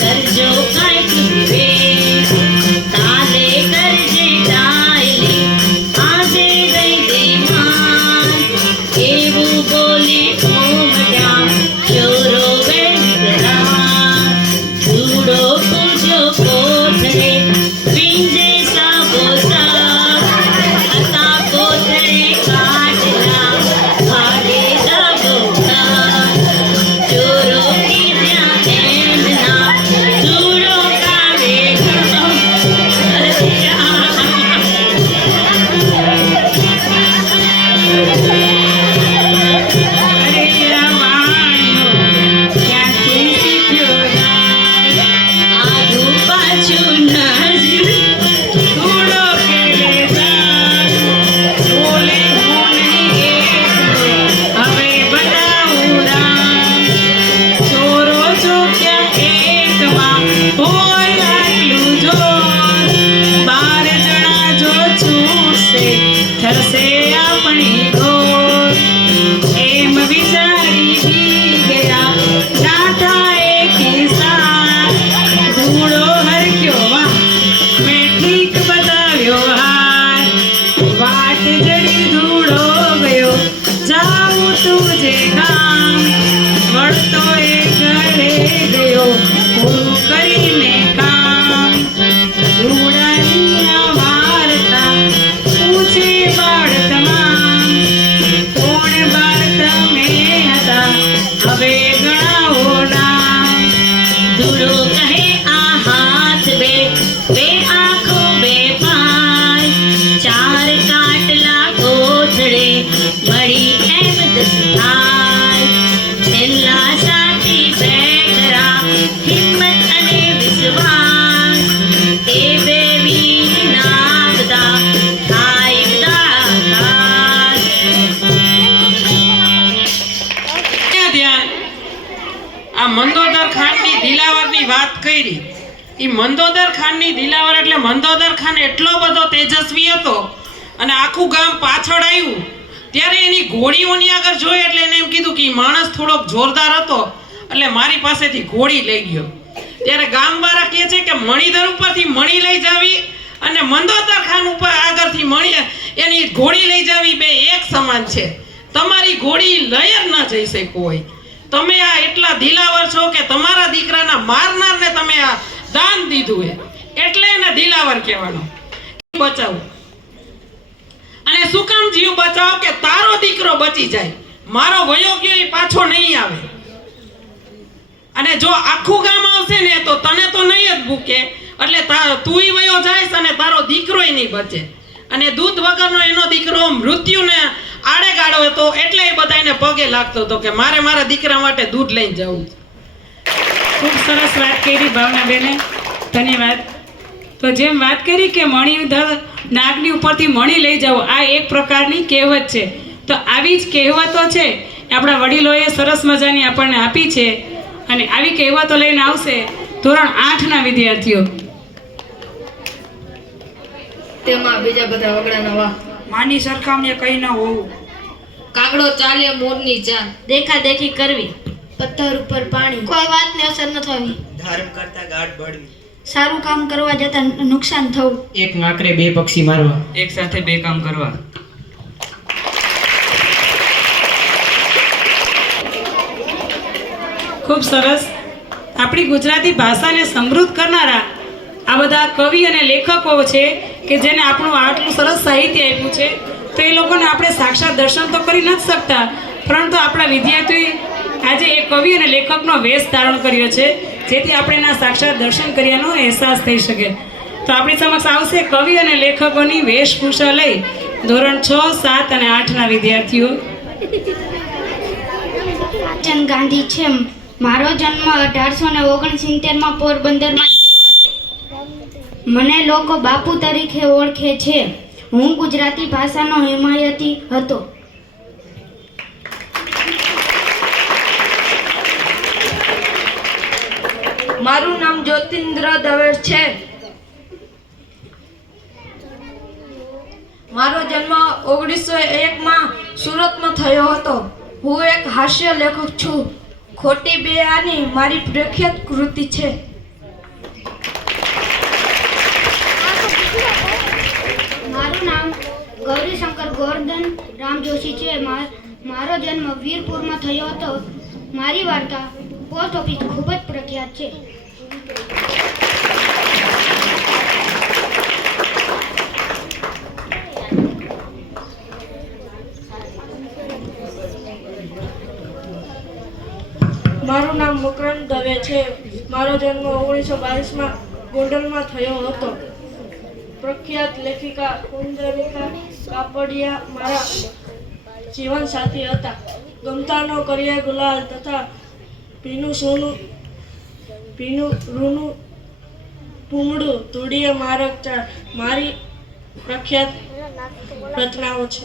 કરજો કાંઈક વિવેક. કાલે કરજે ડાયલી આજે દઈ દે માન, એવું બોલી ઘૂમટ્યા ચોરો વેતરા. ધૂળો પૂજ્યો કોથળે વીંજે સાબો સાબ, હતા કોથળે કાટલા ભાડે દાબો દાબ. ચોરો કીધ્યા એમના ધૂળો કાઢે ઘણો. આઘું પાછું નજર ધૂળો ખેડે જાત, બોલે કોને હવે બતાવું રામ. ચોરો ચોક્યા એકમાં હોય આટલું જોર, 12 જણા જો છૂટશે થશે આપણી ઘોર. એમ વિચારી બી ગયા નાથા એક સાર, ધૂળો હરક્યો વાહ મેં ઠીક બતાવ્યો હાર. વાટ જડી ધૂળો ગયો જાઉં તુજે ગામ, વળતો એ ઘરે ગયો પૂરું કરીને કામ. ધૂળાની આ વાર્તા પૂછે બાળ તમામ, કોણ બાળ તમે હતા હવે ગણાવો નામ. ધૂળો કહે આ હાથ બે, બે આંખો બે પાય, 4 કાટલા કોથળે મળી એમ 10 થાય. છેલ્લા સાથી આ મંદોદર ખાનની દિલાવરની વાત કરી. એ મંદોદર ખાનની દિલાવર એટલે મંદોદર ખાન એટલો બધો તેજસ્વી હતો અને આખું ગામ પાછળ આવ્યું ત્યારે એની ઘોડીઓની આગળ જોઈ એટલે એને એમ કીધું કે ઈ માણસ થોડોક જોરદાર હતો એટલે મારી પાસેથી ઘોડી લઈ ગયો. ત્યારે ગામવાળા કહે છે કે મણિધર ઉપરથી મણી લઈ જાવી અને મંદોદર ખાન ઉપર આગળથી મણી એની ઘોડી લઈ જાવી બે એક સમાન છે. તમારી ઘોડી લઈ જ ન જઈ શકો હોય. તમે આ એટલા દિલાવર છો કે તમારા દીકરાના મારનારને તમે આ દાન દીધું એટલે એને દિલાવર કહેવાનો. બચાવો અને શું કામ જીવ બચાવો કે તારો દીકરો બચી જાય, મારો વયો ગયો એ પાછો નહીં આવે. અને જો આખું ગામ આવશે ને તો તને તો નહીં જ ભૂકે એટલે તુંય વયો જાયસ અને તારો દીકરોય નહીં બચે. અને દૂધ વગરનો એનો દીકરો મૃત્યુને આડે ગાળો હતો એટલે એ બધાને પગે લાગતો હતો કે મારે મારા દીકરા માટે દૂધ લઈને જવું. ખૂબ સરસ વાત કરી ભાવનાબેને, ધન્યવાદ. તો જેમ વાત કરી કે મણિધર નાગની ઉપરથી મણી લઈ જાઓ, આ એક પ્રકારની કહેવત છે. તો આવી જ કહેવતો છે આપણા વડીલોએ સરસ મજાની આપણને આપી છે અને આવી કહેવતો લઈને આવશે ધોરણ 8ના વિદ્યાર્થીઓ. તેમાં બીજા બધા વગડાના વાહ. માની સરખામણીએ કંઈ ન હોવું, કાગડો ચાલે મોરની ચાલ, દેખાદેખી કરવી, પથ્થર ઉપર પાણી, કોઈ વાતને અસર ન થવી, ધર્મ કરતા ગાઢ બળવી, સારું કામ કરવા જતાં નુકસાન થવું, એક નાકરે બે પક્ષી મારવા. એક સાથે બે કામ કરવા. ખૂબ સરસ. આપણી ગુજરાતી ભાષાને સમૃદ્ધ કરનારા આ બધા કવિ અને લેખકો છે કે જેને આપણું આટલું સરસ સાહિત્ય આપ્યું છે. તો એ લોકોને આપણે સાક્ષાત દર્શન તો કરી નથી શકતા, પરંતુ આપણા વિદ્યાર્થીઓએ આજે એ કવિ અને લેખકનો વેશ ધારણ કર્યો છે જેથી આપણે એના સાક્ષાત દર્શન કર્યાનો અહેસાસ થઈ શકે. તો આપણી સમક્ષ આવશે કવિ અને લેખકોની વેશભૂષા લઈ ધોરણ 6, 7 અને 8ના વિદ્યાર્થીઓ. ચંદ ગાંધી છે. મારો જન્મ 1869માં પોરબંદરમાં થયો હતો. મને લોકો બાપુ તરીકે ઓળખે છે. હું ગુજરાતી ભાષાનો હિમાયતી હતો. મારું નામ જ્યોતિન્દ્ર દવે છે. મારો જન્મ 1901માં સુરતમાં થયો હતો. હું એક હાસ્ય લેખક છું. ખોટી બે આની મારી પ્રખ્યાત કૃતિ છે. મારું નામ ગૌરીશંકર ગોરધન રામ જોશી છે. મારો જન્મ વીરપુરમાં થયો હતો. મારી વાર્તા પોસ્ટ ઓફિસ ખૂબ જ પ્રખ્યાત છે. મારું નામ મકરંદ દવે છે. મારો જન્મ 1922માં ગોંડલમાં થયો હતો. પ્રખ્યાત લેખિકા કુંદરિકા કાપડિયા મારા જીવન સાથી હતા. ગમતાનો કર્યા ગુલાલ તથા ભીનું સોનું ભીનું રૂનું પૂમડું ધૂળીએ મારક ચાર મારી પ્રખ્યાત રચનાઓ છે.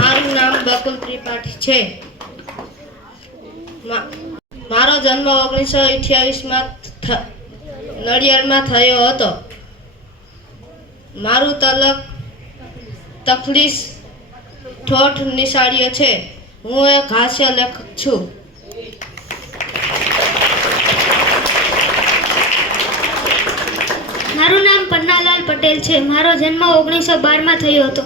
મારું નામ બકુલ ત્રિપાઠી છે. મારો જન્મ 1928માં નડિયાદમાં થયો હતો. મારું તખલીસ ઠોઠ નિશાળીય છે. હું એક હાસ્ય લેખક છું. મારું નામ પન્નાલાલ પટેલ છે. મારો જન્મ 1912માં થયો હતો.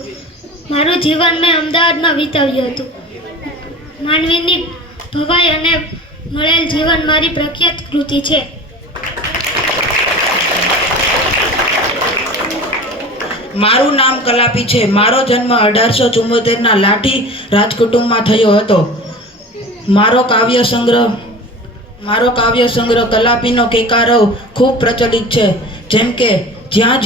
મારું જીવન મેં અમદાવાદમાં વિતાવ્યું હતું. માનવીની ભવાઈ અને મળેલ જીવન મારી પ્રખ્યાત કૃતિ છે. મારું નામ કલાપી છે. મારો જન્મ 1874ના લાઠી રાજકુટુંબમાં થયો હતો. મારો કાવ્ય સંગ્રહ કલાપીનો કેકારવ ખૂબ પ્રચલિત છે. જેમ કે જ્યાં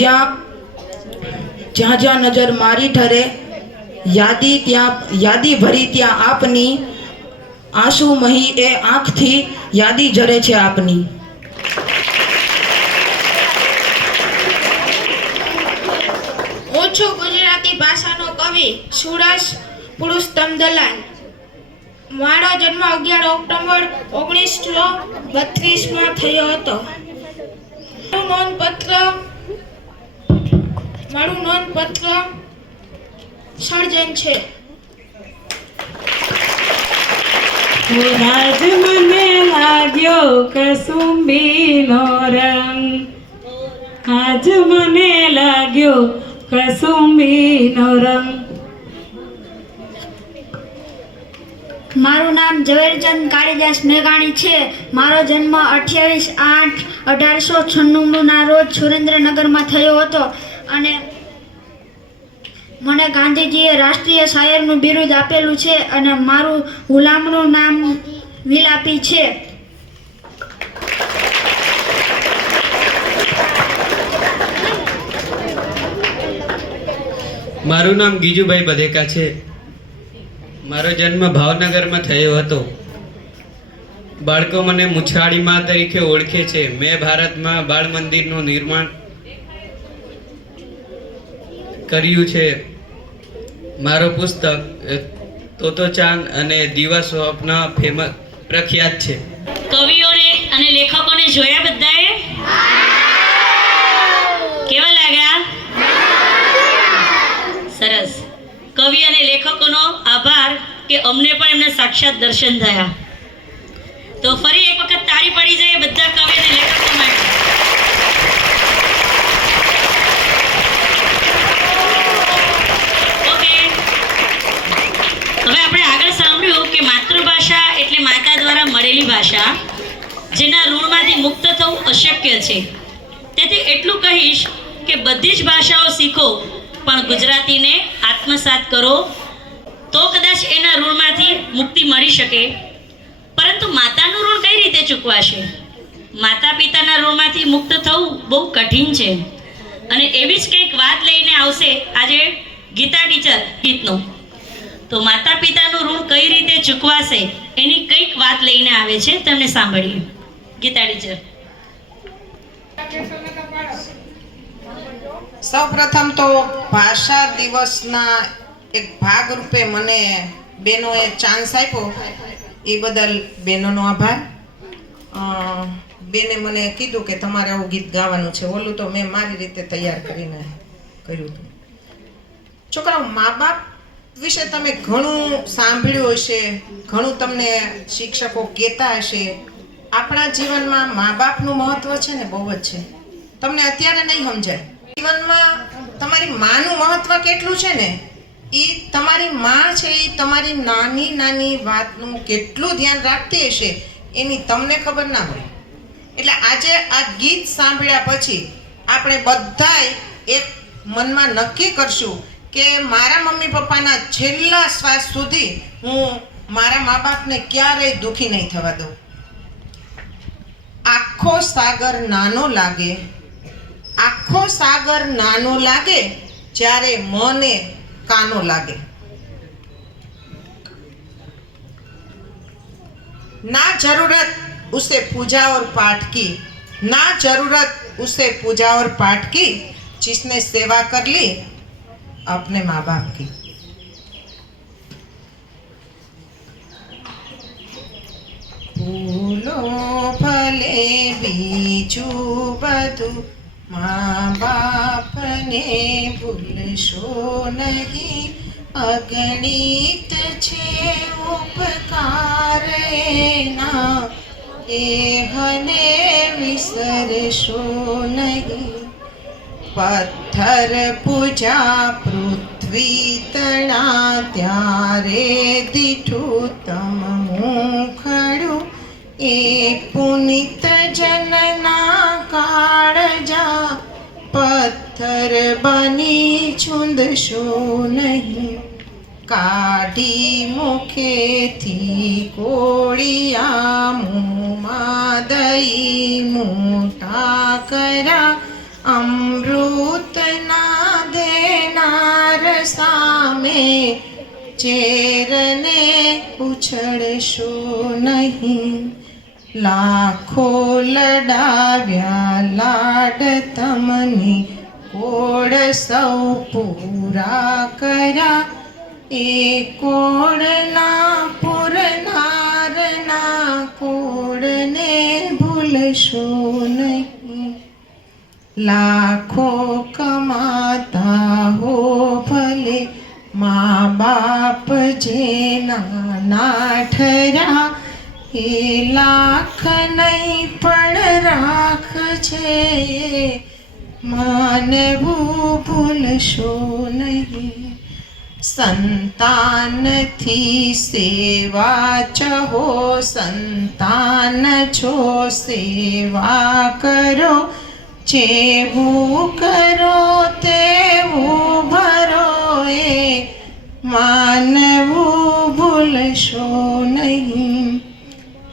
જ્યાં નજર મારી ઠરે, યાદી ભરી ત્યાં આપની, આંસુ મહી એ આંખથી યાદી જરે છે આપની. હું છું ગુજરાતી ભાષાનો કવિ સુરેશ પુરુષોત્તમ દલાલ. મારો જન્મ 11 ઓક્ટોબર 1932માં થયો હતો. મારું નોંધપત્ર સર્જન છે. આજ મને લાગ્યો કસુંબીનો રંગ, આજ મને લાગ્યો કસુંબીનો રંગ. મારું નામ ઝવેરચંદ કાળીદાસ મેઘાણી છે. મારો જન્મ 28/8/1896ના રોજ સુરેન્દ્રનગરમાં થયો હતો અને મને ગાંધીજીએ રાષ્ટ્રીય શાયરનું બિરુદ આપેલું છે અને મારું ગુલામનું નામ વિલાપી છે. મારું નામ ગીજુભાઈ બધેકા છે. મારો જન્મ ભાવનગરમાં થયો હતો. બાળકો મને મુછાળી મા તરીકે ઓળખે છે. મેં ભારતમાં બાળ મંદિરનું નિર્માણ કર્યું છે. મારો પુસ્તક તોતો ચાંદ અને દીવા સ્વપ્ન પ્રખ્યાત છે. કવિઓને અને લેખકોને જોયા બધાએ? કેવા લાગ્યા? સરસ. કવિ અને લેખકોનો આભાર કે અમને પણ એમને સાક્ષાત દર્શન થયા. તો ફરી એક વખત તાળી પડી જાય બધા કવિ અને લેખકો માટે. ઓકે, હવે આપણે આગળ સાંભળ્યું કે માતૃભાષા એટલે માતા દ્વારા મળેલી ભાષા, જેના ઋણમાંથી મુક્ત થવું અશક્ય છે. તેથી એટલું કહીશ કે બધી જ ભાષાઓ શીખો, પણ ગુજરાતીને આત્મસાત કરો તો કદાચ એના ઋણમાંથી મુક્તિ મળી શકે. પરંતુ માતાનું ઋણ કઈ રીતે ચૂકવાશે? માતા પિતાના ઋણમાંથી મુક્ત થવું બહુ કઠિન છે. અને એવી જ કંઈક વાત લઈને આવશે આજે ગીતા ટીચર ગીતનો. તો માતા પિતાનું ઋણ કઈ રીતે ચૂકવાશે એની કંઈક વાત લઈને આવે છે, તમને સાંભળીએ. ગીતા ટીચર. સૌપ્રથમ તો ભાષા દિવસના એક ભાગ રૂપે મને બહેનોએ ચાન્સ આપ્યો, એ બદલ બહેનોનો આભાર. બેને મને કીધું કે તમારે આવું ગીત ગાવાનું છે. ઓલું તો મેં મારી રીતે તૈયાર કરીને કર્યું હતું. છોકરાઓ, મા બાપ વિશે તમે ઘણું સાંભળ્યું હશે, ઘણું તમને શિક્ષકો કહેતા હશે. આપણા જીવનમાં મા બાપનું મહત્વ છે ને બહુ જ છે. તમને અત્યારે નહીં સમજાય. જીવનમાં તમારી માનું મહત્વ કેટલું છે ને, એ તમારી માં છે એ તમારી નાની નાની વાતનું કેટલું ધ્યાન રાખતી હશે એની તમને ખબર ના હોય. એટલે આજે આ ગીત સાંભળ્યા પછી આપણે બધાય એક મનમાં નક્કી કરશું કે મારા મમ્મી પપ્પાના છેલ્લા શ્વાસ સુધી હું મારા મા બાપને ક્યારેય દુઃખી નહીં થવા દઉં. આખો સાગર નાનો લાગે, આખો સાગર નાનો લાગે જ્યારે મને કાનો લાગે. ना जरूरत उसे पूजा और पाठ की, ना जरूरत उसे पूजा और पाठ की, जिसने सेवा कर ली अपने माँ बाप की. भूलो भले बीजू बधु माँ बाप ने भूलशो नहीं, अगणित छे उपकार एना एहने विसरशो नहीं. पत्थर पूजा पृथ्वी तणा त्यारे દીઠું તમ મુખડું એ પુનિત જનના કાળજા, પથ્થર બની છૂંદશો નહીં. કાઢી મુખેથી કોળિયા મુમાં દઈ મોટા કરા, અમૃત ના દેનાર સામે ચેરને ઉછળશો નહીં. લાખો લડાવ્યા લાડ તમની કોડ સૌ પૂરા કર્યા, એ કોળના પુરનારના કોળને ભૂલશો નહીં. લાખો કમાતા હો ભલે મા બાપ જેના ના ઠર્યા, એ લાખ નહીં પણ રાખ છે, માનવું ભૂલશો નહીં. સંતાનથી સેવા ચહો, સંતાન છો સેવા કરો, જેવું કરો તેવું ભરો, એ માનવું ભૂલશો નહીં.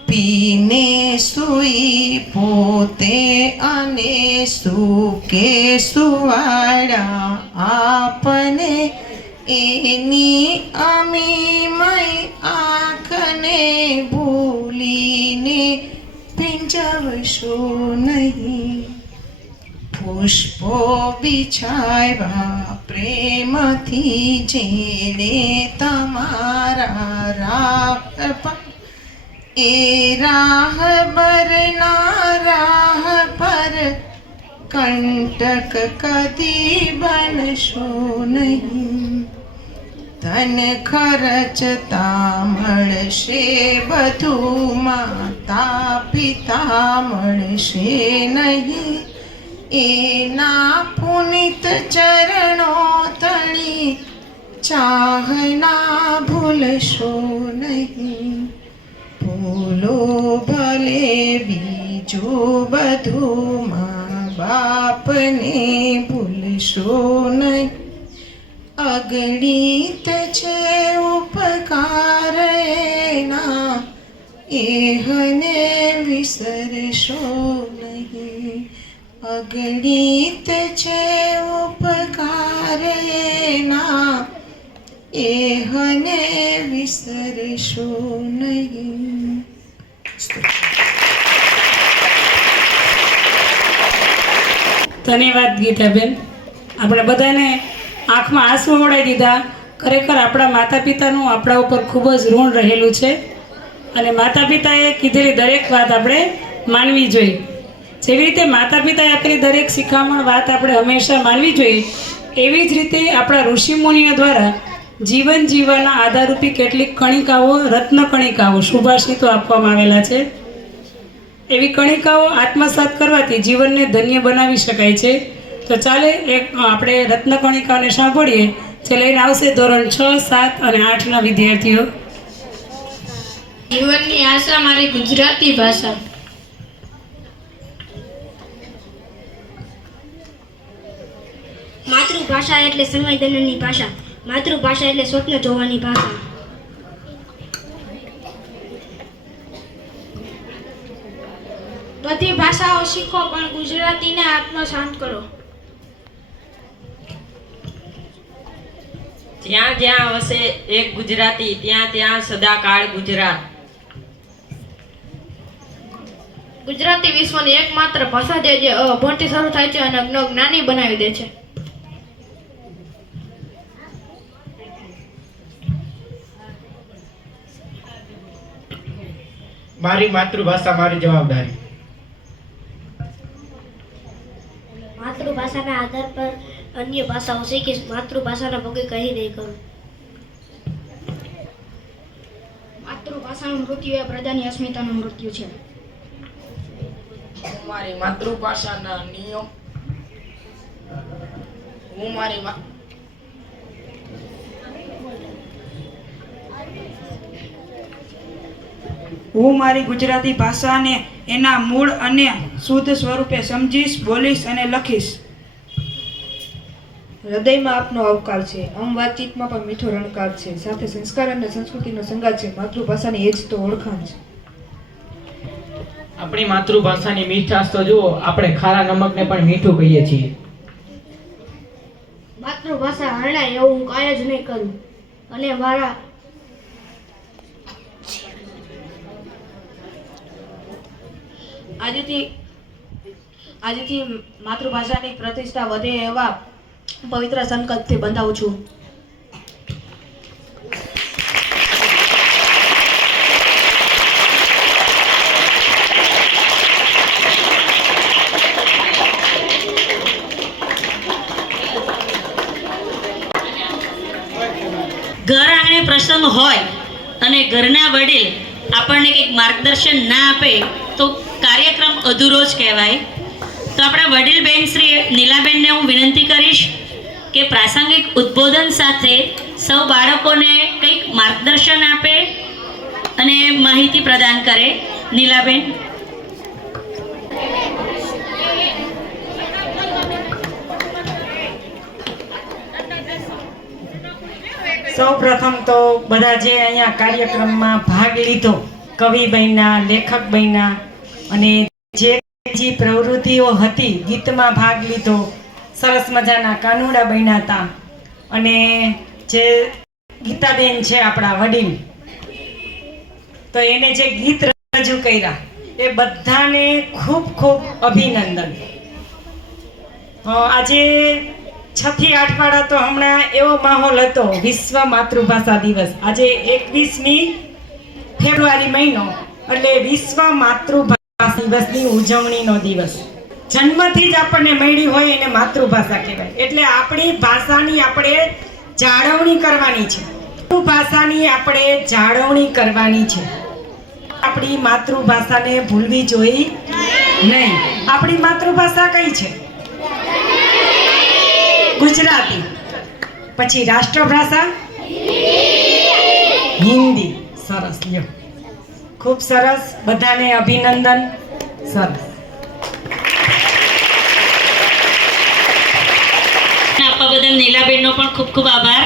પીને સુઈ પોતે અને સૂકે સુવાડા આપને, એની અમીમય આંખને ભૂલીને પીંજવશો નહીં. પુષ્પો બિછાવ્યા પ્રેમથી જેણે તમારા રાહ, એ રાહ બરના રાહ પર કંટક કદી બનશો નહીં. ધન ખર્ચતા મળશે બધું, માતા પિતા મળશે નહીં. એના પુનિત ચરણો તળી ચાહના ભૂલશો નહીં. ભૂલો ભલે બીજું બધું, મા બાપને ભૂલશો નહીં. અગણિત છે ઉપકાર એના, એહને વિસરશો નહીં. અગણિત છે ઉપકાર એના, એહને વિસરશો નહીં. ધન્યવાદ ગીતાબેન. આપણે બધાને આંખમાં આંસુ વળાવી દીધા. ખરેખર આપણા માતા પિતાનું આપણા ઉપર ખૂબ જ ઋણ રહેલું છે, અને માતા પિતાએ કીધેલી દરેક વાત આપણે માનવી જોઈએ. જેવી રીતે માતા પિતાએ આપેલી દરેક શિખામણ વાત આપણે હંમેશા માનવી જોઈએ, એવી જ રીતે આપણા ઋષિમુનિઓ દ્વારા જીવન જીવવાના આધારરૂપી કેટલીક કણિકાઓ, રત્ન કણિકાઓ, સુભાષિતો આપવામાં આવેલા છે. એવી કણિકાઓ આત્મસાત કરવાથી જીવનને ધન્ય બનાવી શકાય છે. તો ચાલે એક આપણે રત્ન કણિકાઓને સાંભળીએ, જે લઈને આવશે ધોરણ 6, 7 અને 8ના વિદ્યાર્થીઓ. જીવનની આશા મારી ગુજરાતી ભાષા. માતૃભાષા એટલે સંવેદનની ભાષા. માતૃભાષા એટલે સ્વપ્ન જોવાની ભાષા. બધી ભાષાઓ શીખો પણ ગુજરાતીને આત્મશાંત કરો. જ્યાં જ્યાં વસે એક ગુજરાતી, ત્યાં ત્યાં સદાકાળ ગુજરાત. ગુજરાતી વિશ્વની એકમાત્ર ભાષા છે જે અભણથી શરૂ થાય છે અને જ્ઞાની બનાવી દે છે. મારી માતૃભાષા મારી જવાબદારી. માતૃભાષાના આધાર પર અન્ય ભાષાઓ શીખીશ. માતૃભાષાના પગે કહી નહીં કરું. માતૃભાષાનું મૃત્યુ એ પ્રજાની અસ્મિતાનું મૃત્યુ છે. હું મારી માતૃભાષાના નિયમ હું મારી હું મારી ગુજરાતી ભાષાને એના મૂળ અને શુદ્ધ સ્વરૂપે સમજીશ, બોલીશ અને લખીશ. હૃદયમાં આપનો અવકાશ છે, આમ વાતચીતમાં પણ મીઠો રણકાર છે, સાથે સંસ્કાર અને સંસ્કૃતિનો સંગાત છે. માતૃભાષાની એ જ તો ઓળખાણ છે. આપણી માતૃભાષાની મીઠાશ તો જુઓ, આપણે ખારા નમકને પણ મીઠું કહીએ છીએ. માતૃભાષા હરણાય એવું હું કાંઈ જ નહીં કરું. અને મારા આજથી માતૃભાષાની પ્રતિષ્ઠા વધે એવા પવિત્ર સંકલ્પથી બંધાવું છું. ઘર આંગણે પ્રસંગ હોય અને ઘરના વડીલ આપણને કંઈક માર્ગદર્શન ના આપે તો કાર્યક્રમ અધૂરો જ કહેવાય. તો આપણા વડીલ બેન શ્રી નીલાબેનને હું વિનંતી કરીશ કે પ્રાસંગિક ઉદ્બોધન સાથે સૌ બાળકોને કંઈક માર્ગદર્શન આપે અને માહિતી પ્રદાન કરે. નીલાબેન. સૌ પ્રથમ તો બધા જે અહીંયા કાર્યક્રમમાં ભાગ લીધો, કવિ બન્યા, લેખક બન્યા અને જે પ્રવૃત્તિઓ હતી, ગીતમાં ભાગ લીધો, સરસ મજાના કાનુડા બન્યા હતા અને જે ગીતાબેન છે આપણા વડીલ, તો એને જે ગીત રજૂ કર્યા એ બધાને ખૂબ ખૂબ અભિનંદન. આજે 6 થી 8 વાળા તો હમણાં એવો માહોલ હતો, વિશ્વ માતૃભાષા દિવસ. આજે 21મી ફેબ્રુઆરી મહિનો એટલે વિશ્વ માતૃભાષા દિવસની ઉજવણીનો દિવસ. જન્મથી જ આપણને મળી હોય એને માતૃભાષા કહેવાય. એટલે આપણી ભાષાની આપણે જાળવણી કરવાની છે. ભાષાની આપણે જાળવણી કરવાની છે. આપણી માતૃભાષાને ભૂલવી જોઈએ નહીં. આપણી માતૃભાષા કઈ છે? ગુજરાતી. પછી રાષ્ટ્રભાષા હિન્દી. સરસ, લ્યો, ખૂબ સરસ, બધાને અભિનંદન. સરસ. આપવા બદલ નીલાબેનનો પણ ખૂબ ખૂબ આભાર.